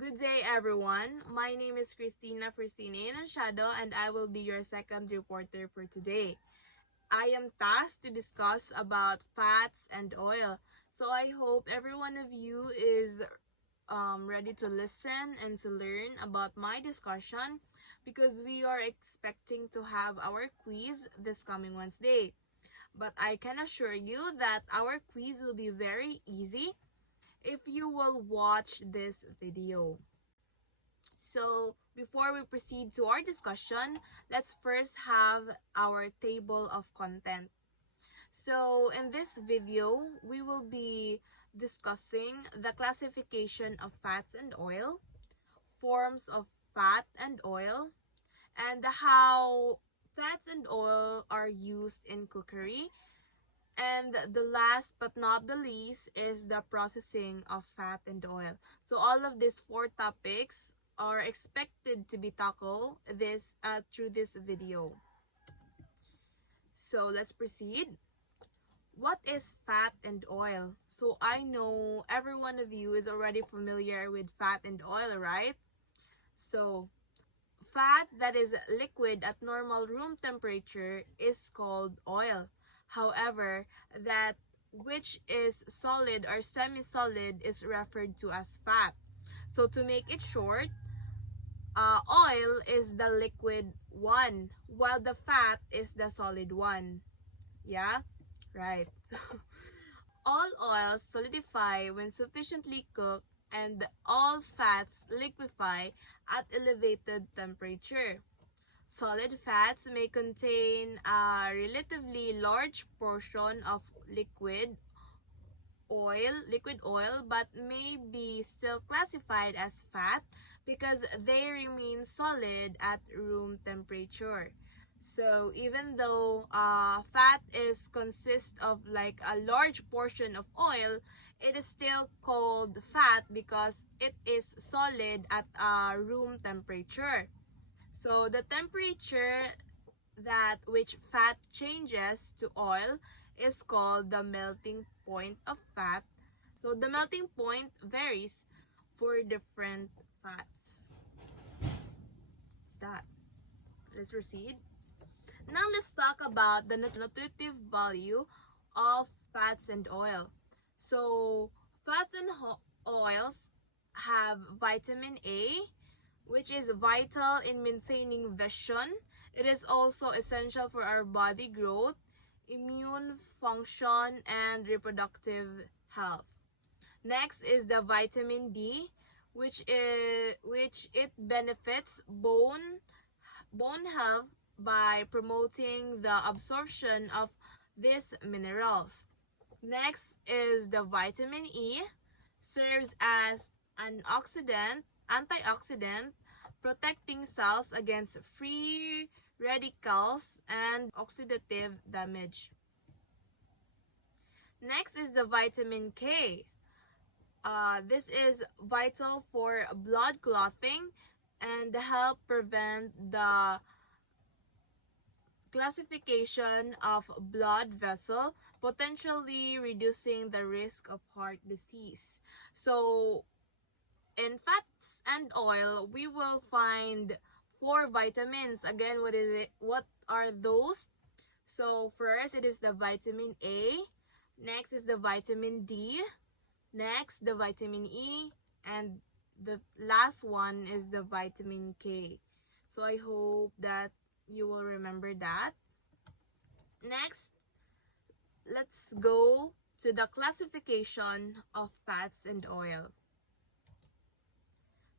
Good day, everyone. My name is Christina Enanciado, and I will be your second reporter for today. I am tasked to discuss about fats and oil. So I hope every one of you is ready to listen and to learn about my discussion because we are expecting to have our quiz this coming Wednesday. But I can assure you that our quiz will be very easy if you will watch this video. So, before we proceed to our discussion, let's first have our table of content. So, in this video, we will be discussing the classification of fats and oil, forms of fat and oil, and how fats and oil are used in cookery. And the last but not the least is the processing of fat and oil. So all of these four topics are expected to be tackled through this video. So let's proceed. What is fat and oil? So I know every one of you is already familiar with fat and oil, right? So fat that is liquid at normal room temperature is called oil. However, that which is solid or semi-solid is referred to as fat. So to make it short, oil is the liquid one, while the fat is the solid one. Yeah? Right. All oils solidify when sufficiently cooked, and all fats liquefy at elevated temperature. Solid fats may contain a relatively large portion of liquid oil, but may be still classified as fat because they remain solid at room temperature. So even though fat consists of like a large portion of oil, it is still called fat because it is solid at room temperature. So the temperature that which fat changes to oil is called the melting point of fat. So the melting point varies for different fats. What's that? Let's proceed. Now let's talk about the nutritive value of fats and oil. So fats and oils have vitamin A, which is vital in maintaining vision. It is also essential for our body growth, immune function, and reproductive health. Next is the vitamin D, which it benefits bone health by promoting the absorption of these minerals. Next is the vitamin E, serves as an antioxidant, protecting cells against free radicals and oxidative damage. Next is the vitamin K. This is vital for blood clotting and help prevent the classification of blood vessel, potentially reducing the risk of heart disease. So in fats and oil, we will find 4 vitamins. Again, what are those? So first, it is the vitamin A. Next is the vitamin D. Next, the vitamin E. And the last one is the vitamin K. So I hope that you will remember that. Next, let's go to the classification of fats and oil.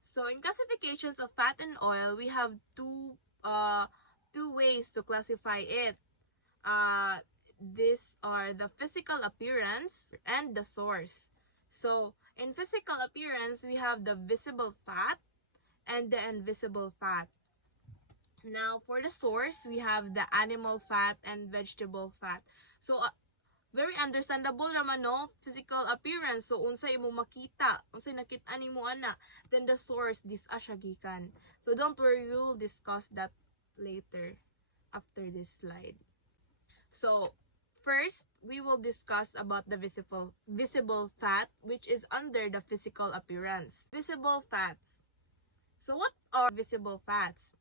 So in classifications of fat and oil, we have two ways to classify it. These are the physical appearance and the source. So in physical appearance, we have the visible fat and the invisible fat. Now for the source, we have the animal fat and vegetable fat. So very understandable raman no, physical appearance. So unsay imo makita, unsay nakita nimo ana, then the source this siya gikan. So don't worry, we'll discuss that later after this slide. So First, we will discuss about the visible fat, which is under the physical appearance. Visible fats. So what are visible fats?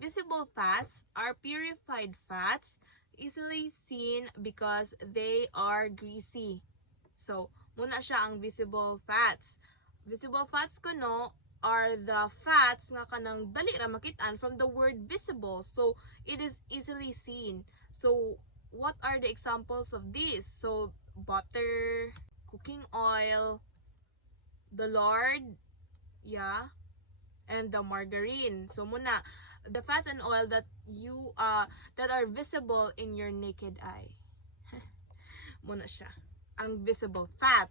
Visible fats are purified fats easily seen because they are greasy. So, muna siya ang visible fats. Visible fats kuno are the fats nga kanang dali ra makitaan from the word visible. So, it is easily seen. So, what are the examples of this? So, butter, cooking oil, the lard, yeah, and the margarine. So muna, the fats and oil that that are visible in your naked eye. Muna siya, ang visible fat.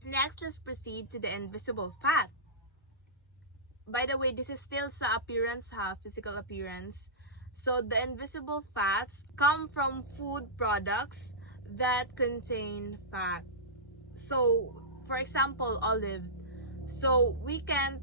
Next, let's proceed to the invisible fat. By the way, this is still sa appearance physical appearance. So the invisible fats come from food products that contain fat. So, for example, olive. So we can't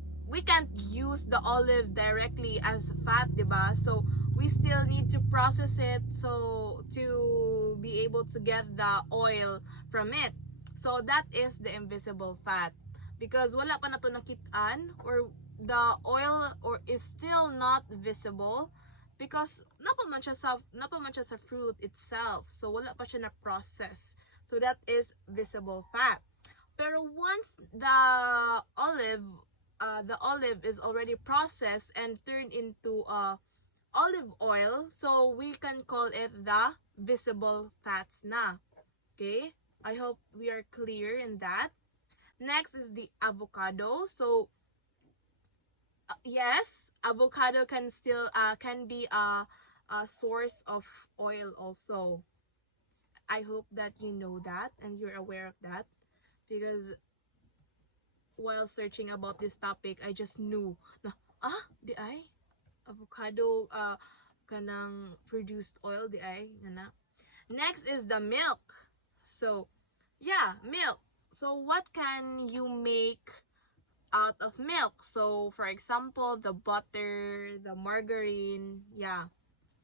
use the olive directly as fat, diba? So we still need to process it so to be able to get the oil from it. So that is the invisible fat, because wala pa na to nakitaan, or the oil is still not visible because napaman siya sa fruit itself. So wala pa siya na process. So that is visible fat. Pero once the olive is already processed and turned into olive oil, so we can call it the visible fats na. Okay? I hope we are clear in that. Next is the avocado. So yes, avocado can still can be a source of oil also. I hope that you know that and you're aware of that, because while searching about this topic, I just knew na di ay avocado kanang produced oil di ay na. Next is the milk. So yeah, milk. So what can you make out of milk? So for example, the butter, the margarine, yeah.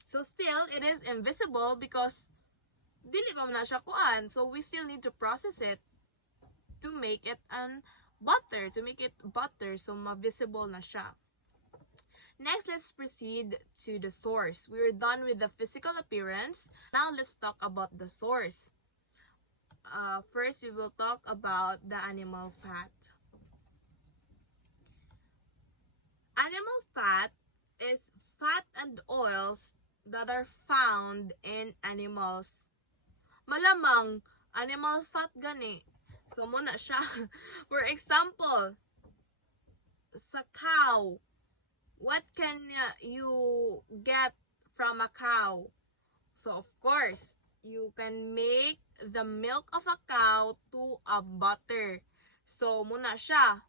So still it is invisible because dili pa man siya kuan. So we still need to process it to make it butter, so ma-visible na siya. Next, let's proceed to the source. We're done with the physical appearance. Now let's talk about the source. First, we will talk about the animal fat. Animal fat is fat and oils that are found in animals. Malamang animal fat gani. So muna siya. For example, sa cow, what can you get from a cow? So of course, you can make the milk of a cow to a butter. So muna siya.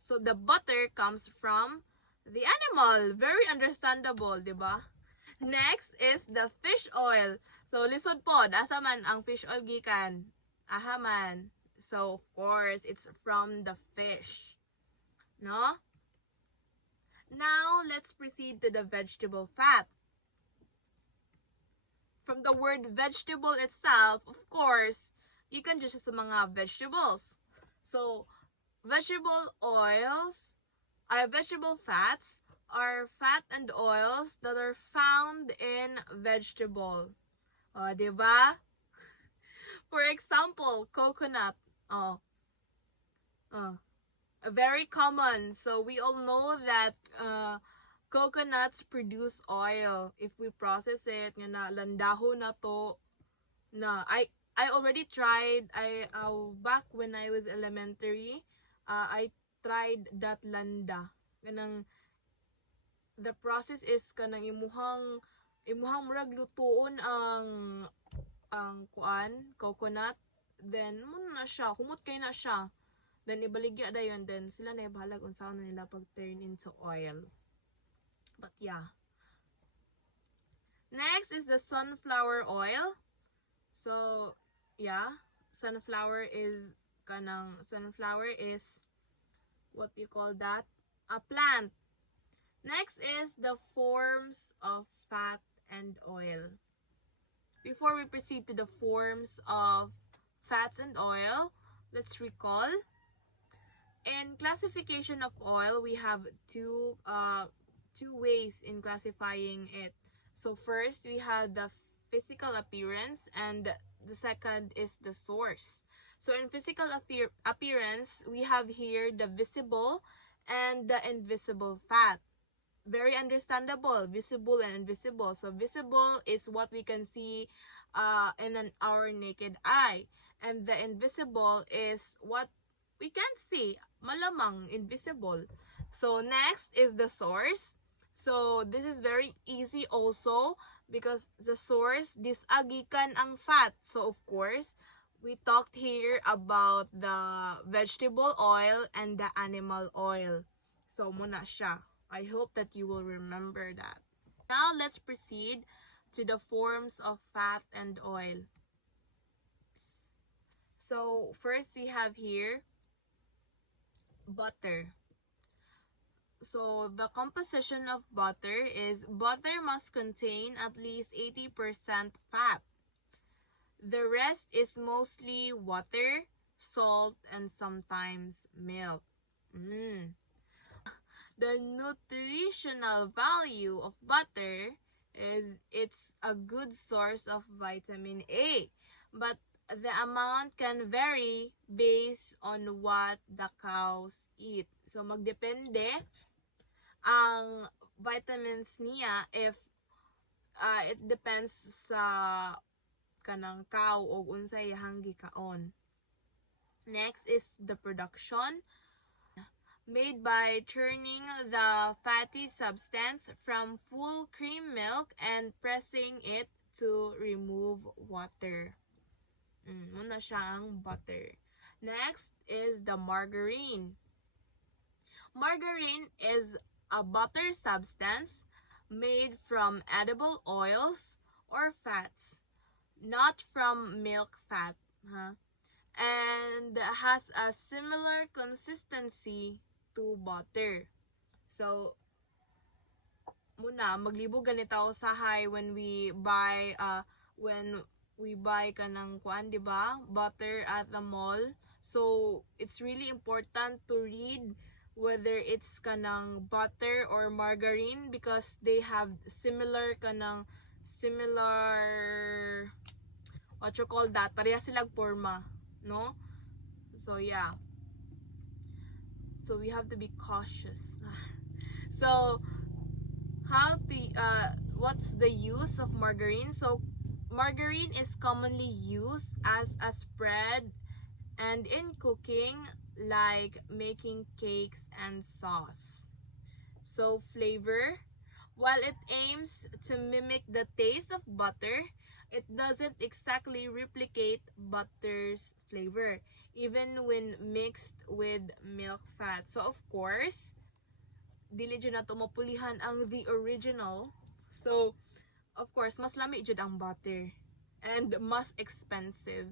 So the butter comes from the animal. Very understandable, di ba? Next is the fish oil. So lisod pod, asa man ang fish oil gikan? Aha man. So of course, it's from the fish. No? Now, let's proceed to the vegetable fat. From the word vegetable itself, of course, you can just sa mga vegetables. So, vegetable fats are fat and oils that are found in vegetable. O, diba? For example, coconut. Very common. So we all know that coconuts produce oil if we process it. Nga na landaho na to. Na I already tried. Back when I was elementary, I tried that landa. Kanang the process is kanang imuhang murag lutuon ang coconut, then muna na siya, humot kay na siya, then ibaligya dayon, then sila na ibahalag unsaon na nila pag turn into oil. But yeah, next is the sunflower oil. So yeah, sunflower is what you call that, a plant. Next is the forms of fat and oil. before we proceed to the forms of fats and oil, let's recall. In classification of oil, we have two ways in classifying it. So first, we have the physical appearance, and the second is the source. So in physical appearance, we have here the visible and the invisible fat. Very understandable, visible and invisible. So visible is what we can see in our naked eye, and the invisible is what we can't see, malamang invisible. So next is the source. So this is very easy also because the source, disagikan ang fat. So of course, we talked here about the vegetable oil and the animal oil. So muna siya. I hope that you will remember that. Now let's proceed to the forms of fat and oil. So first we have here butter. So the composition of butter is butter must contain at least 80% fat. The rest is mostly water, salt, and sometimes milk. The nutritional value of butter is it's a good source of vitamin A, but the amount can vary based on what the cows eat. So magdepende ang vitamins niya if it depends sa kanang cow o unsay iyahang gikaon. Next is the production, made by churning the fatty substance from full cream milk and pressing it to remove water. Muna siya ang butter. Next is the margarine. Margarine is a butter substance made from edible oils or fats, not from milk fat, and has a similar consistency to butter. So muna maglibog ganito usahay when we buy kanang kuan, di ba? Butter at the mall. So it's really important to read whether it's kanang butter or margarine because they have similar what you call that, pareha silang forma, no? So yeah. So we have to be cautious. So what's the use of margarine? So margarine is commonly used as a spread and in cooking, like making cakes and sauce. So flavor, while it aims to mimic the taste of butter, it doesn't exactly replicate butter's flavor, even when mixed with milk fat. So of course, dili jud nato mapulihan ang the original. So of course, mas lami jud ang butter and mas expensive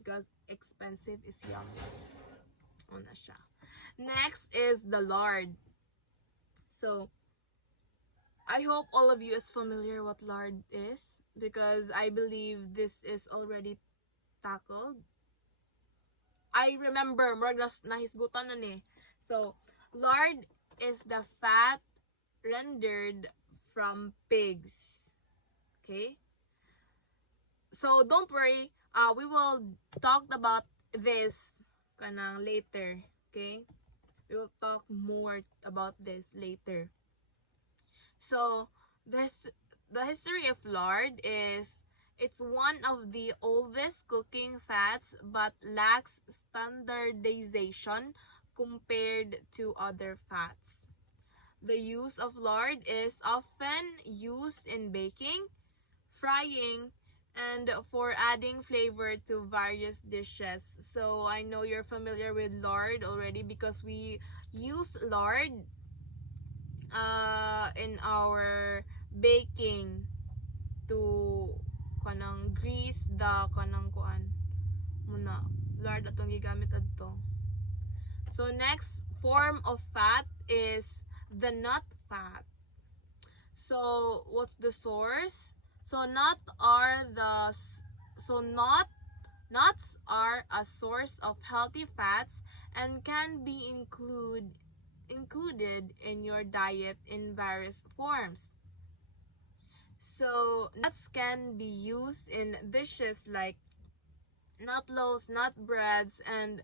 because expensive is yummy. Una siya. Next is the lard. So I hope all of you is familiar what lard is because I believe this is already tackled. I remember, murag nahisgutan na ni. So, lard is the fat rendered from pigs. Okay? So, don't worry. We will talk about this kanang later. Okay? We will talk more about this later. So, the history of lard is it's one of the oldest cooking fats but lacks standardization compared to other fats. The use of lard is often used in baking, frying, and for adding flavor to various dishes. So I know you're familiar with lard already because we use lard in our baking to kanang grease the kanang kuan muna lard atong gigamit adto. So next form of fat is the nut fat. So what's the source? So nuts are a source of healthy fats and can be included in your diet in various forms. So nuts can be used in dishes like nut loaves, nut breads, and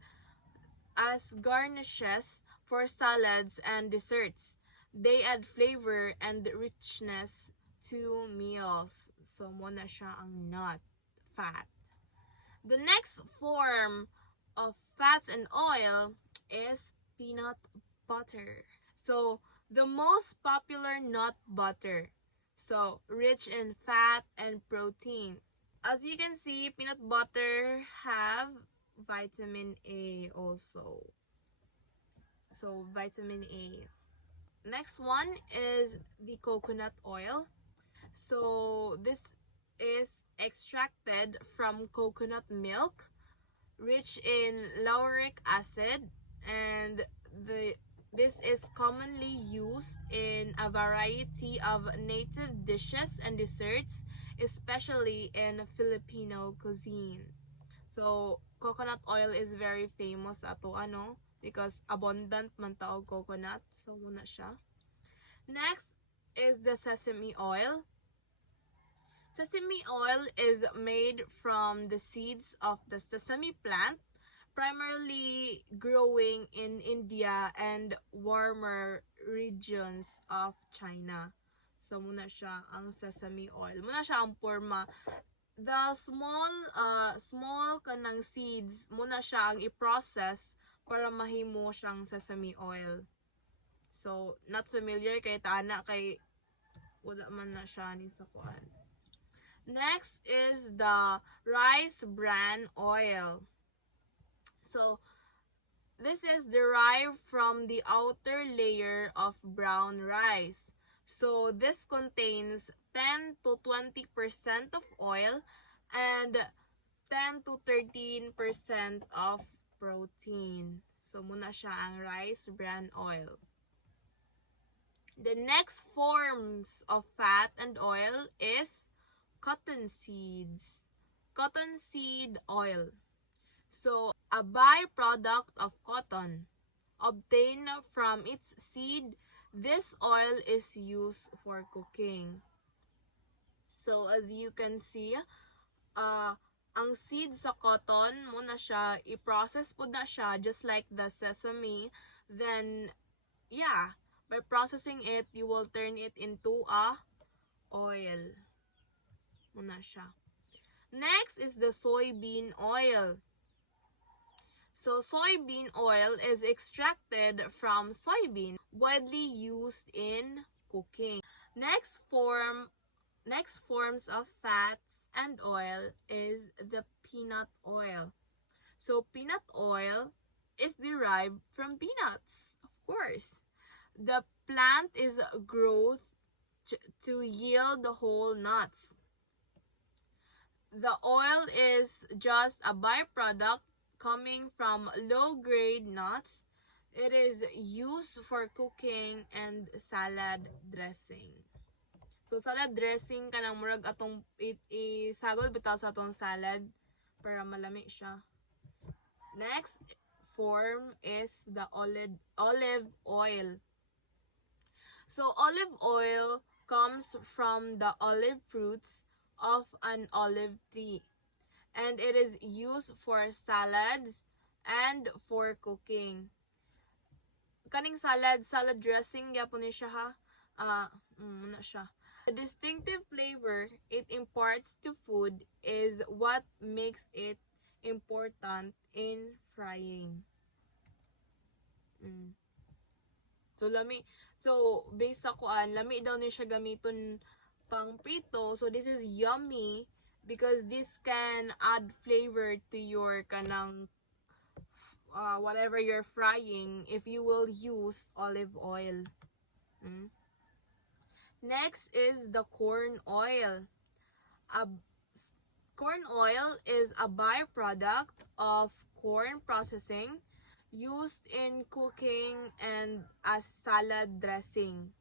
as garnishes for salads and desserts. They add flavor and richness to meals. So muna siya ang nut fat. The next form of fat and oil is peanut butter. So the most popular nut butter. So rich in fat and protein. As you can see, peanut butter have vitamin A also. So vitamin A. Next one is the coconut oil. So this is extracted from coconut milk, rich in lauric acid, and this is commonly used in a variety of native dishes and desserts, especially in Filipino cuisine. So coconut oil is very famous ato because abundant man taog coconut. So muna siya. Next is the sesame oil. Sesame oil is made from the seeds of the sesame plant, primarily growing in India and warmer regions of China. So muna siya ang sesame oil. Muna siya ang porma. The small kanang seeds muna siya ang i-process para mahimo siyang sesame oil. So not familiar kay taana kay wala man na siya ni sa kuan. Next is the rice bran oil. So this is derived from the outer layer of brown rice. So this contains 10 to 20% of oil and 10 to 13% of protein. So muna siya ang rice bran oil. The next forms of fat and oil is cottonseed oil. So a byproduct of cotton obtained from its seed, this oil is used for cooking. So as you can see, ang seed sa cotton muna siya i-process po na siya just like the sesame. Then yeah, by processing it, you will turn it into a oil. Muna siya. Next is the soybean oil. So soybean oil is extracted from soybean, widely used in cooking. Next forms of fats and oil is the peanut oil. So peanut oil is derived from peanuts, of course. The plant is growth to yield the whole nuts. The oil is just a byproduct coming from low-grade nuts. It is used for cooking and salad dressing. So salad dressing kanang murag atong isagol bitaw sa atong salad para malami siya. Next form is the olive oil. So olive oil comes from the olive fruits of an olive tree, and it is used for salads and for cooking. Kaning salad dressing yapon ni siya ha. Muna siya. The distinctive flavor it imparts to food is what makes it important in frying. So based sa kuan, lami daw ni siya gamiton pang prito. So this is yummy because this can add flavor to your kanang whatever you're frying if you will use olive oil. Next is the corn oil. Corn oil is a byproduct of corn processing used in cooking and as salad dressing.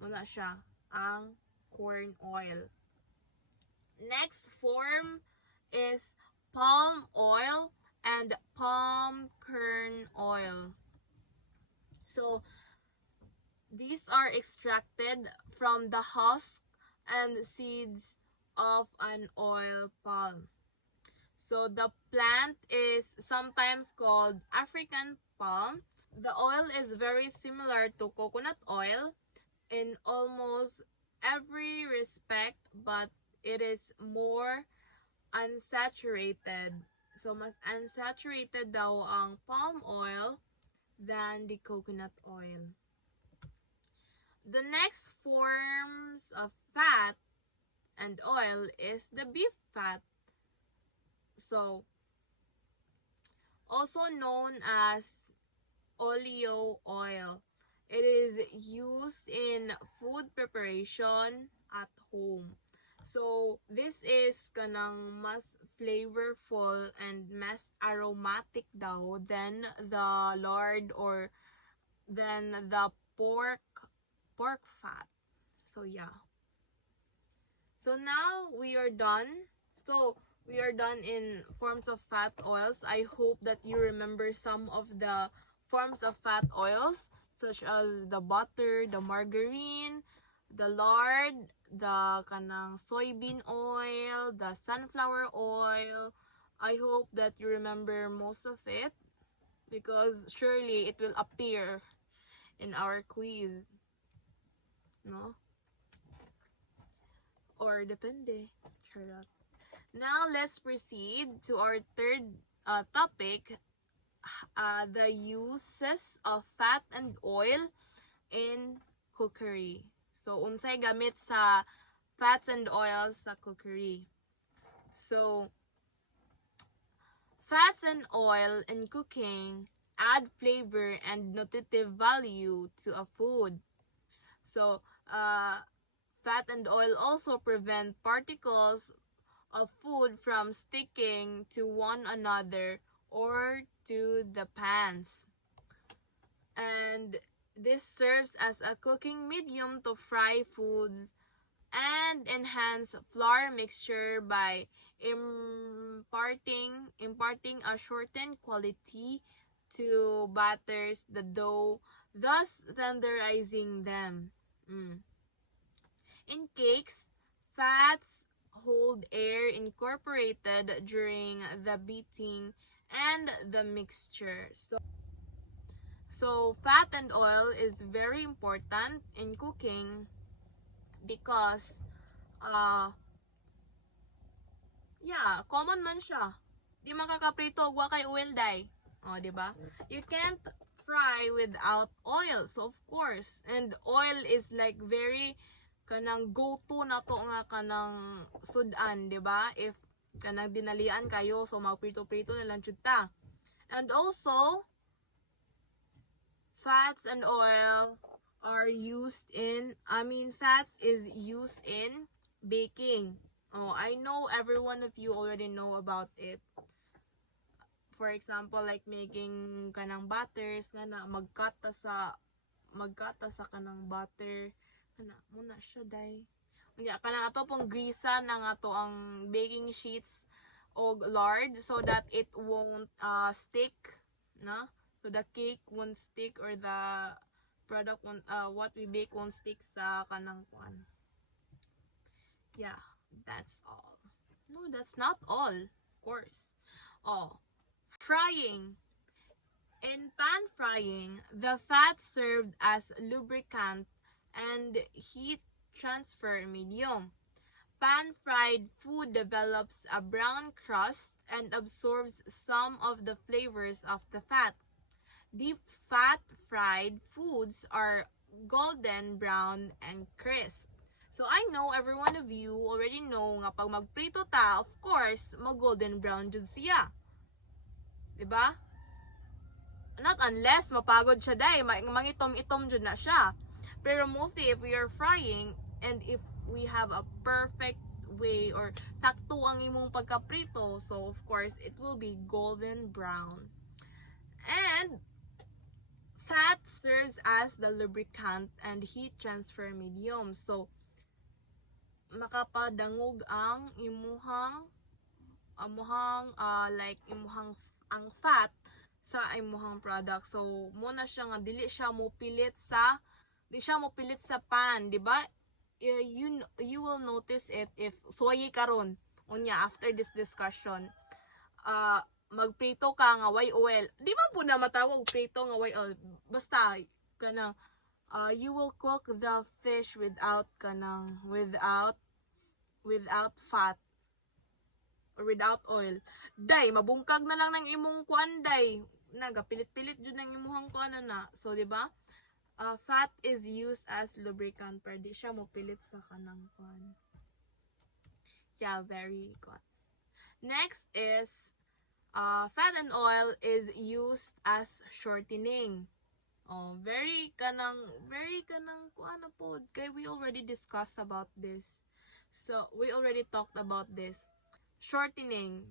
Muna siya ang corn oil. Next form is palm oil and palm kernel oil. So these are extracted from the husk and seeds of an oil palm. So the plant is sometimes called African palm. The oil is very similar to coconut oil in almost every respect, but it is more unsaturated. So mas unsaturated daw ang palm oil than the coconut oil. The next forms of fat and oil is the beef fat. So also known as oleo oil. It is used in food preparation at home. So this is kanang mas flavorful and mas aromatic daw than the lard or than the pork fat. So yeah. So now we are done. So we are done in forms of fat oils. I hope that you remember some of the forms of fat oils, such as the butter, the margarine, the lard, the kanang soybean oil, the sunflower oil. I hope that you remember most of it because surely it will appear in our quiz. No? Or depende. Charot. Now let's proceed to our third topic, the uses of fat and oil in cookery. So unsay gamit sa fats and oils sa cookery. So fats and oil in cooking add flavor and nutritive value to a food. So fat and oil also prevent particles of food from sticking to one another or to the pans. And this serves as a cooking medium to fry foods and enhance flour mixture by imparting a shortened quality to batters the dough, thus tenderizing them. In cakes, fats hold air incorporated during the beating and the mixture. So fat and oil is very important in cooking because common man siya. Di makakaprito wa kay oil day. Di ba? You can't fry without oil. So of course, and oil is like very kanang go-to na to nga kanang sudan, di ba? If kanang dinalian kayo, so magprito-prito na lang jud ta. And also, fats and oil are used in, fats is used in baking. I know every one of you already know about it. For example, like making kanang butters, nga na magkata sa kanang butter. Kana muna siya day. Unya kanang ato pong grisa ng ato ang baking sheets o lard so that it won't stick, no? So the cake won't stick or the product won't what we bake won't stick sa kanang kuan. Yeah, that's all. No, that's not all, of course. Frying. In pan frying, the fat served as lubricant and heat transfer medium. Pan-fried food develops a brown crust and absorbs some of the flavors of the fat. Deep fat-fried foods are golden brown and crisp. So I know every one of you already know nga pag magprito ta, of course, mag-golden brown jud siya. Diba? Not unless mapagod siya day, mangitom-itom jud na siya. Pero mostly if we are frying and if we have a perfect way or sakto ang imong pagkaprito, so of course it will be golden brown. And fat serves as the lubricant and heat transfer medium. So makapadangog ang imuhang like imuhang ang fat sa imuhang product. So muna siya nga dili siya mo pilit sa pan, di ba? You will notice it if soye karon unya after this discussion. Magprito ka nga way oil. Di man po na matawag prito nga way oil. Basta kanang you will cook the fish without fat or without oil. Day mabungkag na lang ng imong kuan day. Nagapilit-pilit jud ng imong kuan na. So di ba? Fat is used as lubricant pero di siya mo pilit sa kanang kuan. Yeah, very good. Next is fat and oil is used as shortening. Very kanang kuan na po. Kay we already discussed about this. So we already talked about this. Shortening.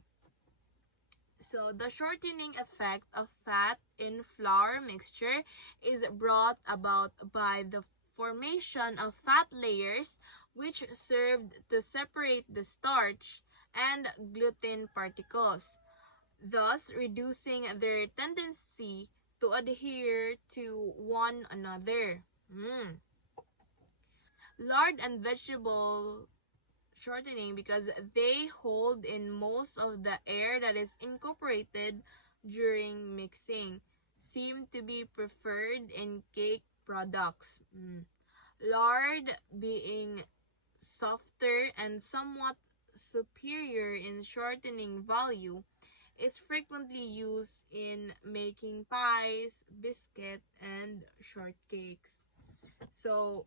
So the shortening effect of fat in flour mixture is brought about by the formation of fat layers which served to separate the starch and gluten particles, thus reducing their tendency to adhere to one another. Lard and vegetable shortening, because they hold in most of the air that is incorporated during mixing, seem to be preferred in cake products. Lard, being softer and somewhat superior in shortening value, is frequently used in making pies, biscuit, and shortcakes. So,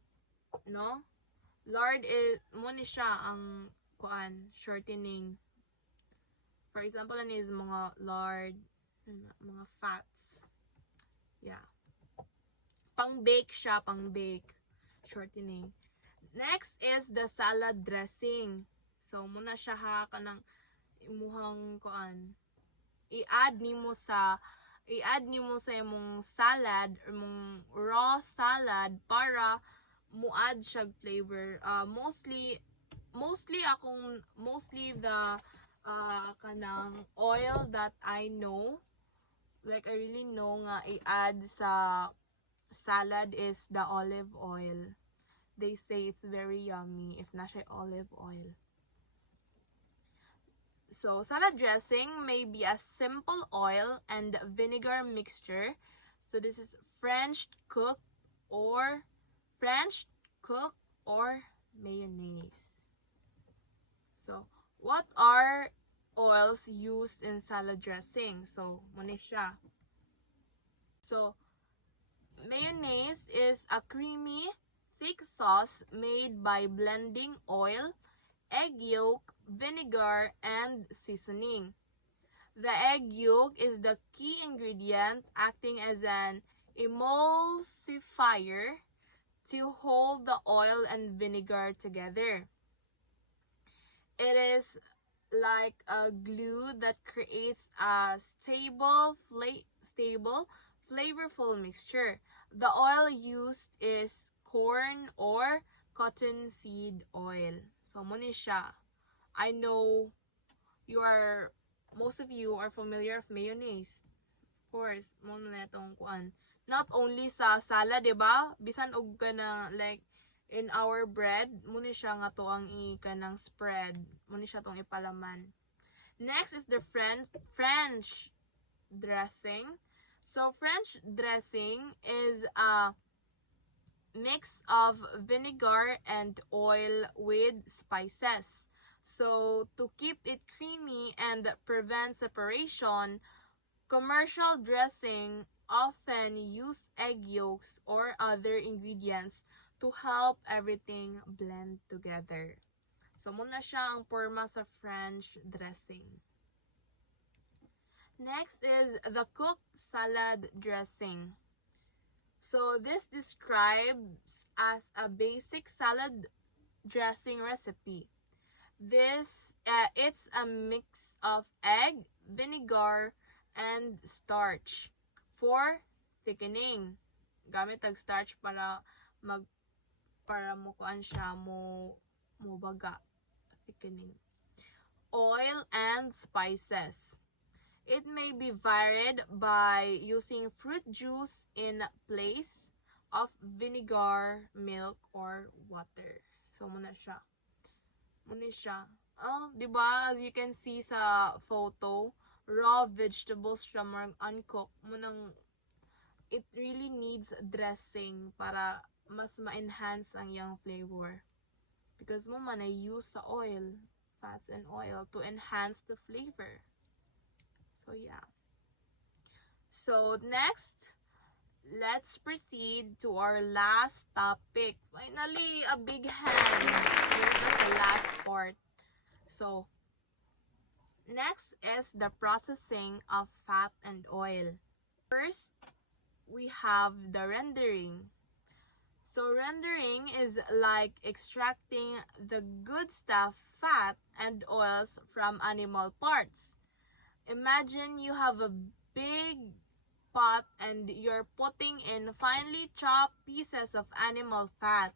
no? Lard is muna siya ang kuan shortening. For example, ano is mga lard, mga fats. Yeah. Pang-bake siya, pang-bake shortening. Next is the salad dressing. So muna siya ha kanang imuhang kuan. I-add nimo sa imong salad or imong raw salad para muad siya flavor. Mostly the kanang oil that I know, like I really know nga i-add sa salad is the olive oil. They say it's very yummy if na siya olive oil. So salad dressing may be a simple oil and vinegar mixture. So this is French cook or mayonnaise. So, what are oils used in salad dressing? So, muna siya. So, mayonnaise is a creamy, thick sauce made by blending oil, egg yolk, vinegar, and seasoning. The egg yolk is the key ingredient, acting as an emulsifier to hold the oil and vinegar together. It is like a glue that creates a stable, flavorful mixture. The oil used is corn or cottonseed oil. So, muna siya. I know most of you are familiar with mayonnaise. Of course, muna na itong kuan. Not only sa salad, diba? Bisan og kana like in our bread, muna siya nga to ang kanang spread. Muna siya tong ipalaman. Next is the French dressing. So French dressing is a mix of vinegar and oil with spices. So to keep it creamy and prevent separation, commercial dressing often use egg yolks or other ingredients to help everything blend together. So, muna siya ang forma sa French dressing. Next is the cooked salad dressing. So, this describes as a basic salad dressing recipe. It's a mix of egg, vinegar, and starch for thickening. Gamit ang starch para mo kuan siya mo mubaga, thickening. Oil and spices. It may be varied by using fruit juice in place of vinegar, milk, or water. So, muna siya. Muna siya. Oh, di ba? As you can see sa photo, raw vegetables siya marang uncooked. Munang, it really needs dressing para mas ma-enhance ang yung flavor. Because mo man ay use sa oil, fats and oil to enhance the flavor. So, yeah. So, next, let's proceed to our last topic. Finally, a big hand. This is the last part. So, next is the processing of fat and oil. First, we have the rendering. So, rendering is like extracting the good stuff, fat and oils from animal parts. Imagine you have a big pot and you're putting in finely chopped pieces of animal fat.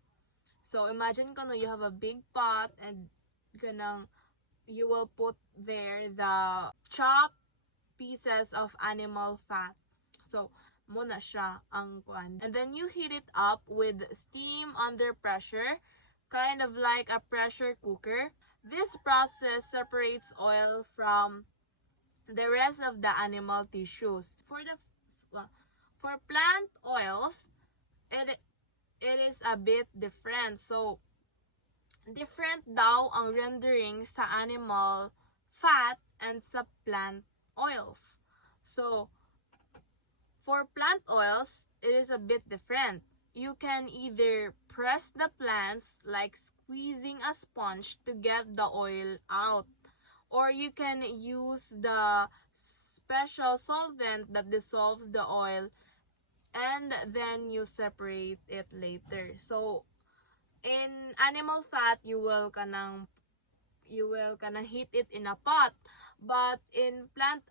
So imagine kono you have a big pot and kanang you will put there the chopped pieces of animal fat. So muna siya ang kuan. And then you heat it up with steam under pressure, kind of like a pressure cooker. This process separates oil from the rest of the animal tissues. For plant oils, it is a bit different. So, different daw ang rendering sa animal fat and sa plant oils. So, for plant oils, it is a bit different. You can either press the plants like squeezing a sponge to get the oil out, or you can use the special solvent that dissolves the oil and then you separate it later. So in animal fat, you will kanang heat it in a pot, but in plant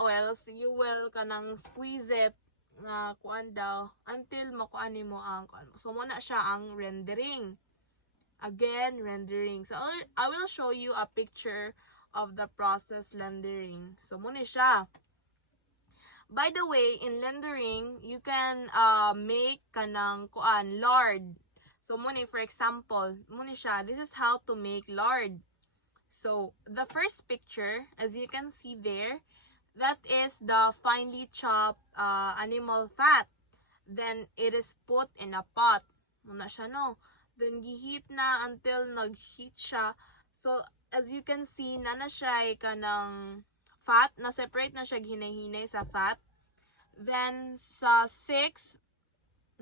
oils, you will kanang squeeze it nga kuan daw until makuan nimo ang kuan. So muna siya ang rendering. Again, rendering. So I will show you a picture of the process rendering. So muna siya. By the way, in rendering, you can make kanang kuan lard. So muna, for example, muna siya. This is how to make lard. So the first picture, as you can see there, that is the finely chopped animal fat. Then it is put in a pot. Muna siya, no? Then giheat na until nag-heat siya. So as you can see, na siya kanang fat, na separate na siya hinay-hinay sa fat. Then sa 6,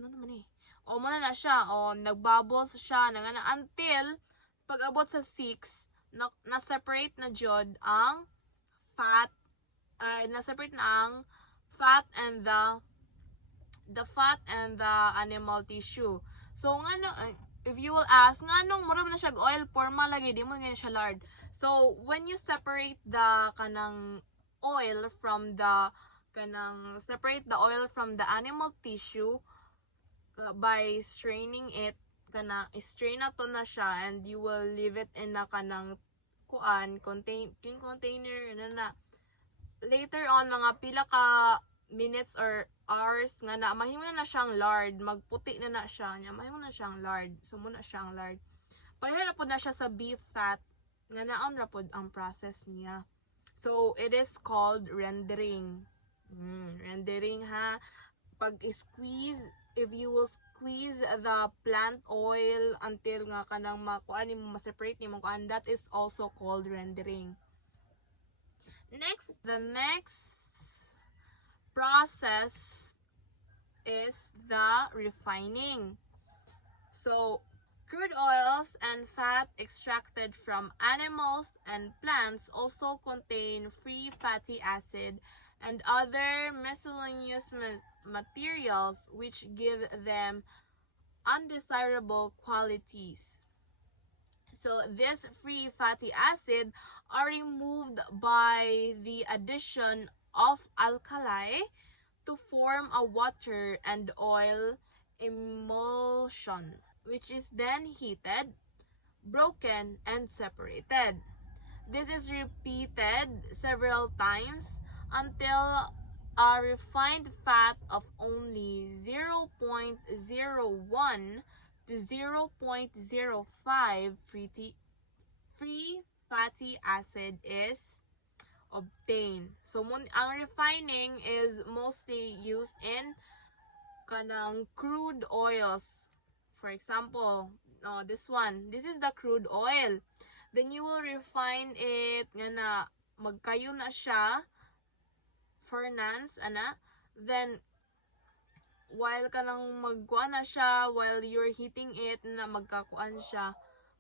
ano naman o muna na siya, o nagbubbles siya, until pag abot sa 6, na-separate na jud ang fat, na-separate na ang fat and the fat and the animal tissue. So ngano, if you will ask, nganong mura na siya oil forma lagi, di mo ganyan siya lard. So when you separate the kanang oil from the oil from the animal tissue by straining it, strain na to na siya, and you will leave it in a kanang clean container na. Later on, mga pila ka minutes or hours nga na mahimo na siyang lard, magputi na siya nya, mahimo na siyang lard. So muna siyang lard. Pareha na pud na siya sa beef fat nga naon ra pud ang process niya. So it is called rendering. Rendering ha. Pag squeeze, if you will squeeze the plant oil until nga kanang makuan nimo, ma-separate nimo kuan, that is also called rendering. The next process is the refining. So crude oils and fat extracted from animals and plants also contain free fatty acid and other miscellaneous materials which give them undesirable qualities. So these free fatty acids are removed by the addition of alkali to form a water and oil emulsion, which is then heated, broken, and separated. This is repeated several times until a refined fat of only 0.01 to 0.05 free fatty acid is obtained. So, ang refining is mostly used in kanang crude oils. For example, this one. This is the crude oil. Then you will refine it nga na magkayo na siya furnace ana. Then while kanang magkuan na siya, while you're heating it na magkakuan siya,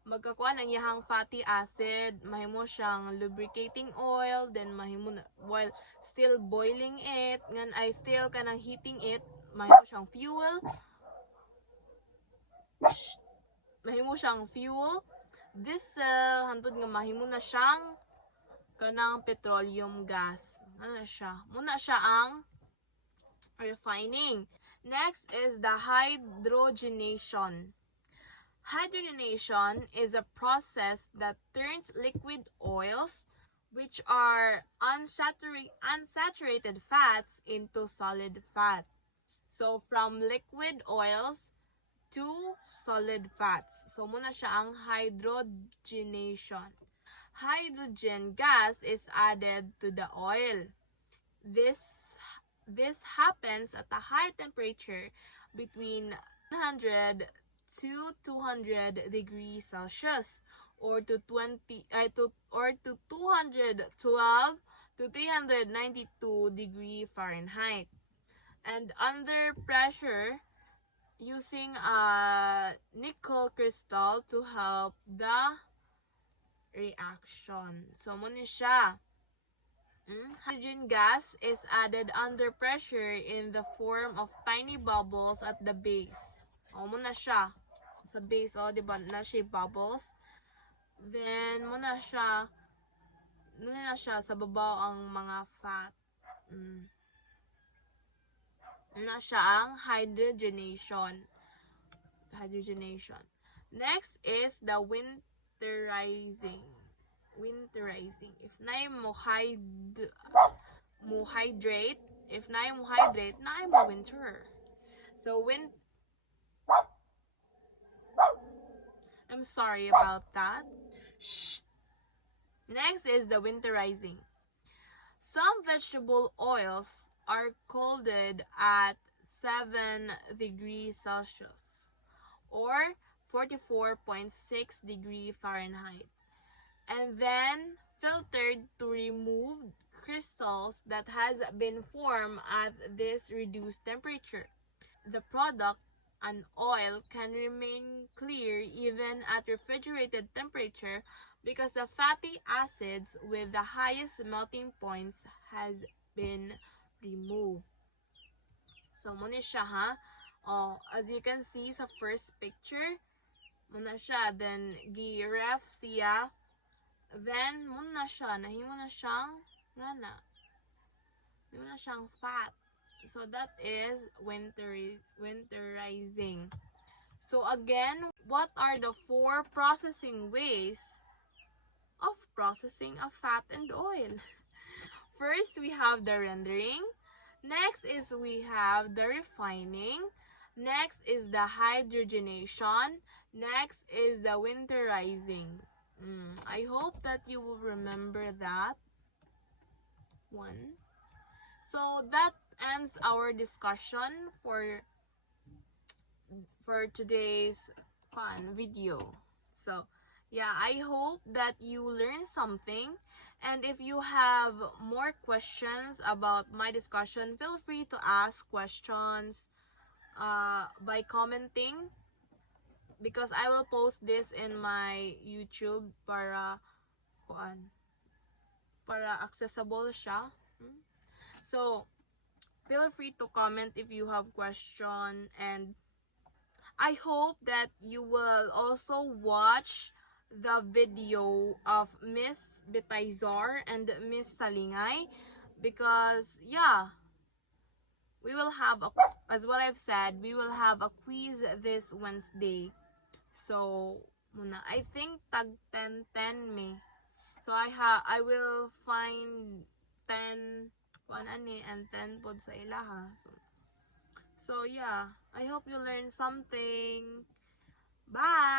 magkakuan ang iyahang fatty acid, mahimo siyang lubricating oil, then mahimo na, while still boiling it, ngan ay still kanang heating it, mahimo siyang fuel. Mahimo siyang fuel. Diesel hantod nga mahimo na siyang kanang petroleum gas. Ano siya? Muna siya ang refining. Next is the hydrogenation. Hydrogenation is a process that turns liquid oils, which are unsaturated fats, into solid fat. So, from liquid oils to solid fats. So, muna siya ang hydrogenation. Hydrogen gas is added to the oil. This happens at a high temperature between 100 to 200 degrees Celsius, or to 212 to 392 degree Fahrenheit. And under pressure, using a nickel crystal to help the reaction. So, muna siya. Hydrogen gas is added under pressure in the form of tiny bubbles at the base. Muna siya. Sa base, diba, na siya bubbles. Then, muna siya sa babaw ang mga fat. Na siya ang hydrogenation. Next is the winterizing. If naay mohydrate, naay mo winter. So I'm sorry about that. Shh. Next is the winterizing. Some vegetable oils are cooled at 7 degrees Celsius or 44.6 degree Fahrenheit, and then filtered to remove crystals that has been formed at this reduced temperature. The product, an oil, can remain clear even at refrigerated temperature because the fatty acids with the highest melting points has been removed. So, muna siya ha. As you can see sa first picture, muna siya. Then, gi-ref siya. Then, muna siya. Nahimo na siyang nahimo na siyang fat. So, that is winterizing. So, again, what are the 4 processing ways of processing of fat and oil? First, we have the rendering. Next is we have the refining. Next is the hydrogenation. Next is the winterizing. I hope that you will remember that one. So that ends our discussion for today's video. So yeah, I hope that you learned something. And if you have more questions about my discussion, feel free to ask questions by commenting, because I will post this in my YouTube para accessible siya. So, feel free to comment if you have question, and I hope that you will also watch the video of Miss Betaizor and Miss Salingay, because yeah, we will have as what I've said, we will have a quiz this Wednesday. So, muna, I think tag 10 me. So, I will find 10 kuan ani and 10 pod sa ilaha. So yeah, I hope you learned something. Bye!